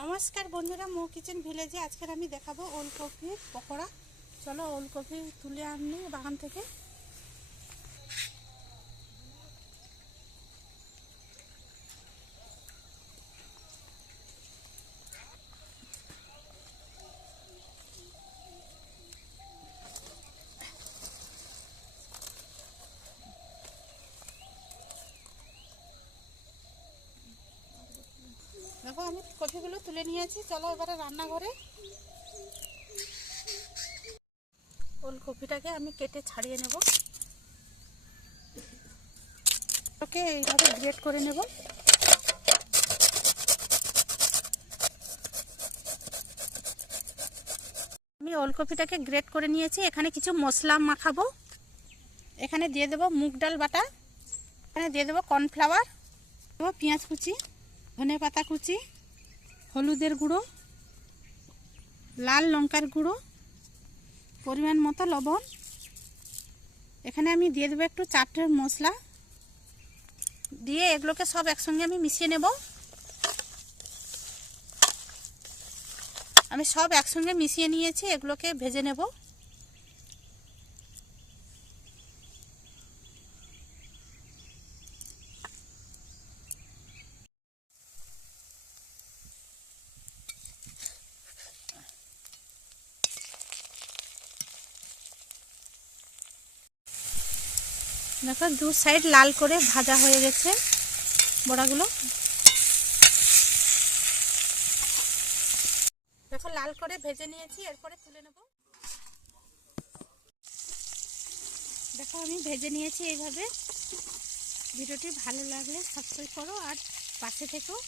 নমস্কার বন্ধুরা, মো কিচেন ভিলেজে আজকের আমি দেখাবো ওলকপির পকোড়া। চলো ওলকপি তুলে আনি বাগান থেকে। দেখো, আমি কপিগুলো তুলে নিয়েছি। চলো এবারে রান্নাঘরে। ওলকপিটাকে আমি কেটে ছাড়িয়ে নেব। ওকে, এইভাবে গ্রেট করে নেব। আমি ওলকপিটাকে গ্রেট করে নিয়েছি। এখানে কিছু মশলা মাখাবো। এখানে দিয়ে দেবো মুগ ডাল বাটা। এখানে দিয়ে দেবো কর্নফ্লাওয়ার। দেবো পেঁয়াজ কুচি। ধনে পাতা কুচি, হলুদের গুঁড়ো, লাল লঙ্কার গুঁড়ো, পরিমাণ মতো লবণ। এখানে আমি দিয়ে দেবো একটু চাটের মশলা। দিয়ে এগুলোকে সব একসঙ্গে আমি মিশিয়ে নেব। আমি সব একসঙ্গে মিশিয়ে নিয়েছি, এগুলোকে ভেজে নেব। দেখো, দু সাইড লাল করে ভাজা হয়ে গেছে বড়াগুলো। দেখো, লাল করে ভেজে নিয়েছি, এরপরে তুলে নেব। দেখো, আমি ভেজে নিয়েছি এইভাবে। ভিডিওটি ভালো লাগলে সাবস্ক্রাইব করো আর পাশে থেকেও